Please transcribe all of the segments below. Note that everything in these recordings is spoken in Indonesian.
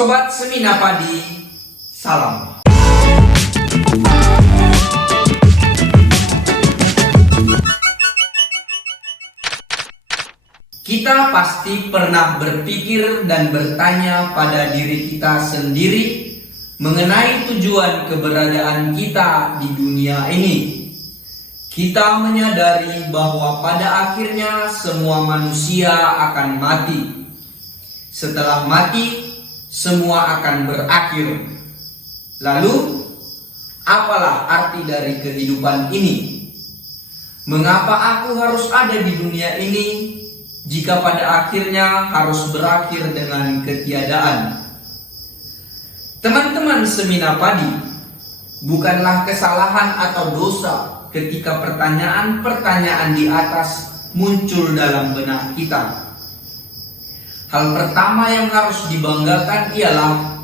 Sobat Semina Padi, salam. Kita pasti pernah berpikir dan bertanya pada diri kita sendiri mengenai tujuan keberadaan kita di dunia ini. Kita menyadari bahwa pada akhirnya semua manusia akan mati. Setelah mati, semua akan berakhir. Lalu, apalah arti dari kehidupan ini? Mengapa aku harus ada di dunia ini jika pada akhirnya harus berakhir dengan ketiadaan? Teman-teman Semina Padi, bukanlah kesalahan atau dosa ketika pertanyaan-pertanyaan di atas muncul dalam benak kita. Hal pertama yang harus dibanggakan ialah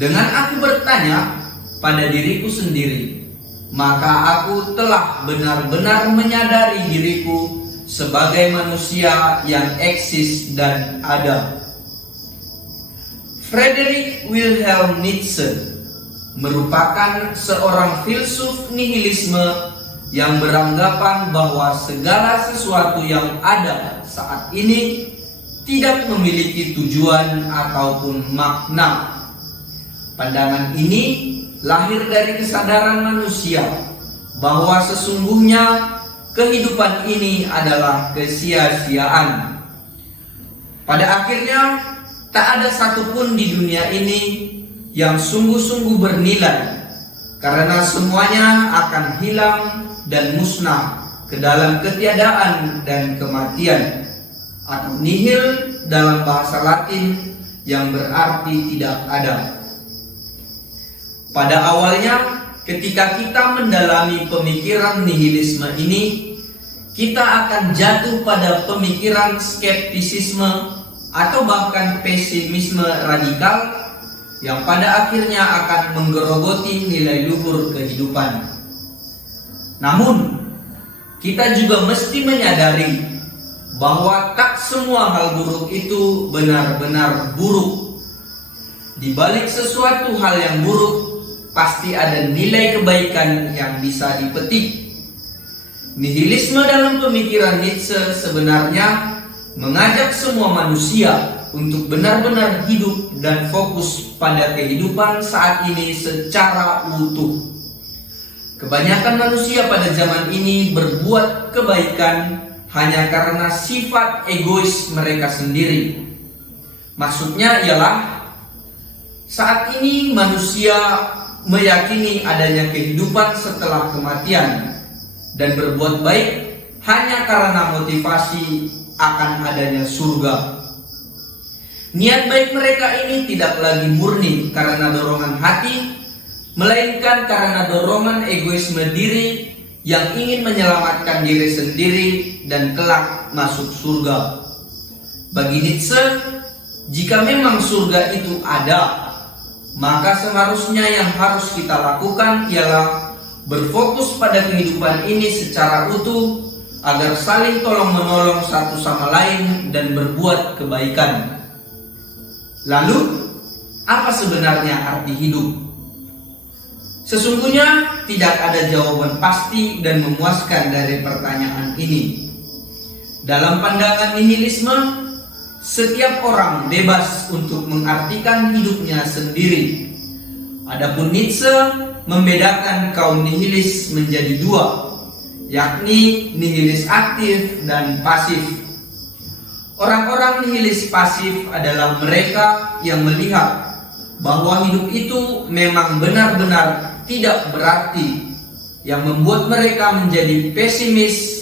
dengan aku bertanya pada diriku sendiri, maka aku telah benar-benar menyadari diriku sebagai manusia yang eksis dan ada. Friedrich Wilhelm Nietzsche merupakan seorang filsuf nihilisme yang beranggapan bahwa segala sesuatu yang ada saat ini tidak memiliki tujuan ataupun makna. Pandangan ini lahir dari kesadaran manusia bahwa sesungguhnya kehidupan ini adalah kesia-siaan. Pada akhirnya, tak ada satupun di dunia ini yang sungguh-sungguh bernilai, karena semuanya akan hilang dan musnah ke dalam ketiadaan dan kematian, atau nihil dalam bahasa Latin yang berarti tidak ada. Pada awalnya, ketika kita mendalami pemikiran nihilisme ini, kita akan jatuh pada pemikiran skeptisisme atau bahkan pesimisme radikal yang pada akhirnya akan menggerogoti nilai luhur kehidupan. Namun, kita juga mesti menyadari bahwa tak semua hal buruk itu benar-benar buruk. Di balik sesuatu hal yang buruk, pasti ada nilai kebaikan yang bisa dipetik. Nihilisme dalam pemikiran Nietzsche sebenarnya mengajak semua manusia untuk benar-benar hidup dan fokus pada kehidupan saat ini secara utuh. Kebanyakan manusia pada zaman ini berbuat kebaikan hanya karena sifat egois mereka sendiri. Maksudnya ialah saat ini manusia meyakini adanya kehidupan setelah kematian dan berbuat baik hanya karena motivasi akan adanya surga. Niat baik mereka ini tidak lagi murni karena dorongan hati, melainkan karena dorongan egoisme diri yang ingin menyelamatkan diri sendiri dan kelak masuk surga. Bagi Nietzsche, jika memang surga itu ada, maka seharusnya yang harus kita lakukan ialah berfokus pada kehidupan ini secara utuh agar saling tolong-menolong satu sama lain dan berbuat kebaikan. Lalu, apa sebenarnya arti hidup? Sesungguhnya tidak ada jawaban pasti dan memuaskan dari pertanyaan ini. Dalam pandangan nihilisme, setiap orang bebas untuk mengartikan hidupnya sendiri. Adapun Nietzsche membedakan kaum nihilis menjadi dua, yakni nihilis aktif dan pasif. Orang-orang nihilis pasif adalah mereka yang melihat bahwa hidup itu memang benar-benar tidak berarti, yang membuat mereka menjadi pesimis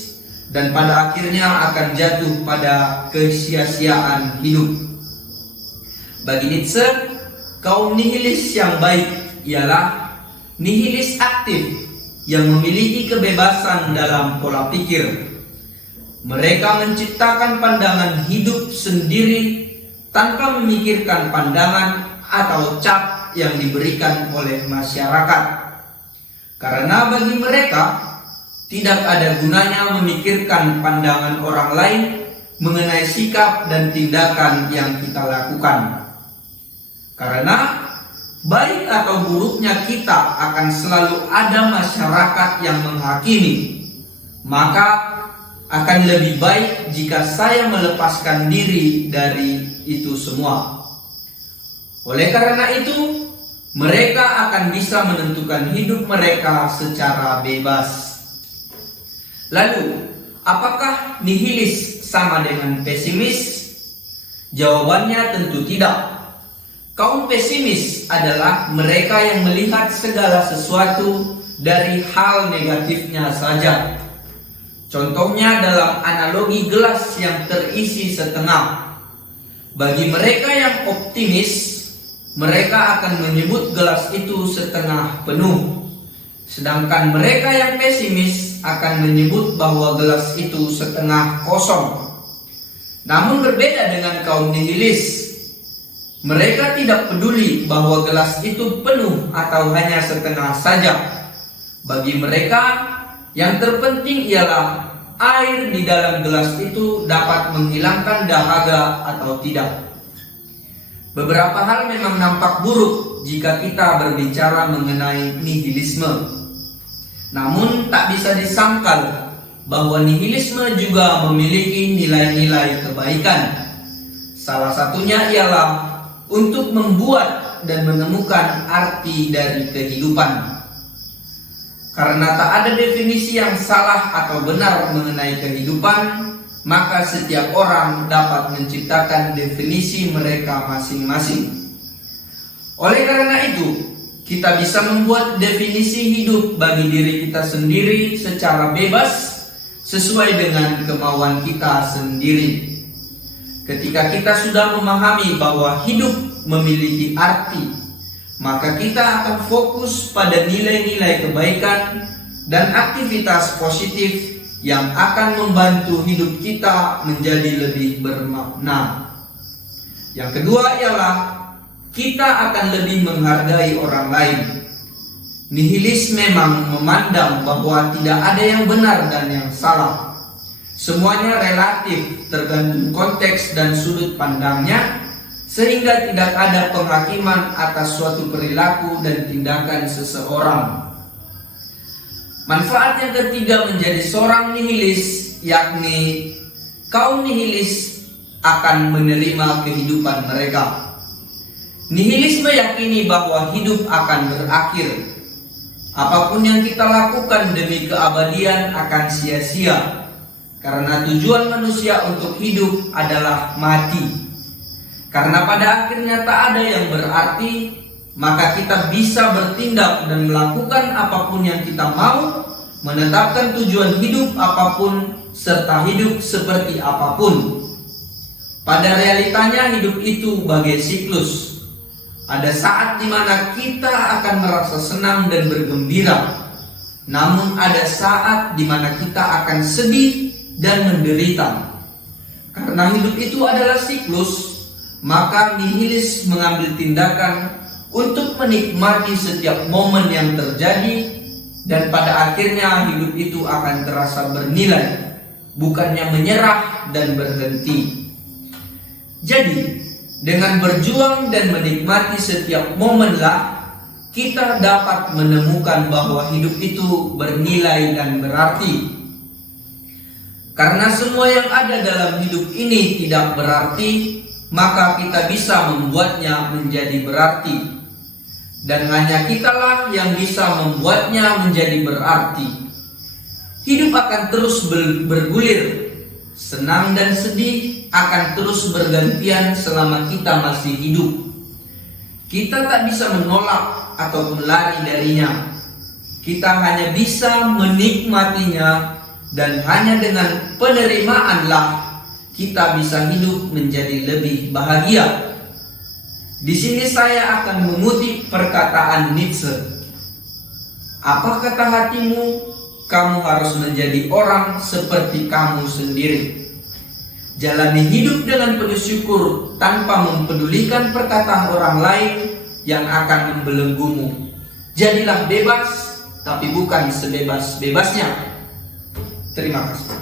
dan pada akhirnya akan jatuh pada kesia-siaan hidup. Bagi Nietzsche, kaum nihilis yang baik ialah nihilis aktif yang memiliki kebebasan dalam pola pikir. Mereka menciptakan pandangan hidup sendiri tanpa memikirkan pandangan atau cap yang diberikan oleh masyarakat. Karena bagi mereka tidak ada gunanya memikirkan pandangan orang lain mengenai sikap dan tindakan yang kita lakukan. Karena baik atau buruknya kita akan selalu ada masyarakat yang menghakimi. Maka akan lebih baik jika saya melepaskan diri dari itu semua. Oleh karena itu, mereka akan bisa menentukan hidup mereka secara bebas. Lalu, apakah nihilis sama dengan pesimis? Jawabannya tentu tidak. Kaum pesimis adalah mereka yang melihat segala sesuatu dari hal negatifnya saja. Contohnya dalam analogi gelas yang terisi setengah. Bagi mereka yang optimis, mereka akan menyebut gelas itu setengah penuh. Sedangkan mereka yang pesimis akan menyebut bahwa gelas itu setengah kosong. Namun berbeda dengan kaum nihilis. Mereka tidak peduli bahwa gelas itu penuh atau hanya setengah saja. Bagi mereka, yang terpenting ialah air di dalam gelas itu dapat menghilangkan dahaga atau tidak. Beberapa hal memang nampak buruk jika kita berbicara mengenai nihilisme. Namun tak bisa disangkal bahwa nihilisme juga memiliki nilai-nilai kebaikan. Salah satunya ialah untuk membuat dan menemukan arti dari kehidupan. Karena tak ada definisi yang salah atau benar mengenai kehidupan, maka setiap orang dapat menciptakan definisi mereka masing-masing. Oleh karena itu, kita bisa membuat definisi hidup bagi diri kita sendiri secara bebas sesuai dengan kemauan kita sendiri. Ketika kita sudah memahami bahwa hidup memiliki arti, maka kita akan fokus pada nilai-nilai kebaikan dan aktivitas positif yang akan membantu hidup kita menjadi lebih bermakna. Yang kedua ialah kita akan lebih menghargai orang lain. Nihilis memang memandang bahwa tidak ada yang benar dan yang salah. Semuanya relatif, tergantung konteks dan sudut pandangnya, sehingga tidak ada penghakiman atas suatu perilaku dan tindakan seseorang. Manfaat yang ketiga menjadi seorang nihilis, yakni kaum nihilis akan menerima kehidupan mereka. Nihilis meyakini bahwa hidup akan berakhir. Apapun yang kita lakukan demi keabadian akan sia-sia, karena tujuan manusia untuk hidup adalah mati. Karena pada akhirnya tak ada yang berarti, maka kita bisa bertindak dan melakukan apapun yang kita mau, menetapkan tujuan hidup apapun, serta hidup seperti apapun. Pada realitanya hidup itu bagai siklus. Ada saat di mana kita akan merasa senang dan bergembira. Namun ada saat di mana kita akan sedih dan menderita. Karena hidup itu adalah siklus, maka nihilis mengambil tindakan untuk menikmati setiap momen yang terjadi, dan pada akhirnya hidup itu akan terasa bernilai, bukannya menyerah dan berhenti. Jadi, dengan berjuang dan menikmati setiap momenlah kita dapat menemukan bahwa hidup itu bernilai dan berarti. Karena semua yang ada dalam hidup ini tidak berarti, maka kita bisa membuatnya menjadi berarti. Dan hanya kitalah yang bisa membuatnya menjadi berarti. Hidup akan terus bergulir. Senang dan sedih akan terus bergantian selama kita masih hidup. Kita tak bisa menolak atau lari darinya. Kita hanya bisa menikmatinya, dan hanya dengan penerimaanlah kita bisa hidup menjadi lebih bahagia. Di sini saya akan mengutip perkataan Nietzsche. Apa kata hatimu? Kamu harus menjadi orang seperti kamu sendiri. Jalani hidup dengan penuh syukur tanpa mempedulikan perkataan orang lain yang akan membelenggumu. Jadilah bebas, tapi bukan sebebas-bebasnya. Terima kasih.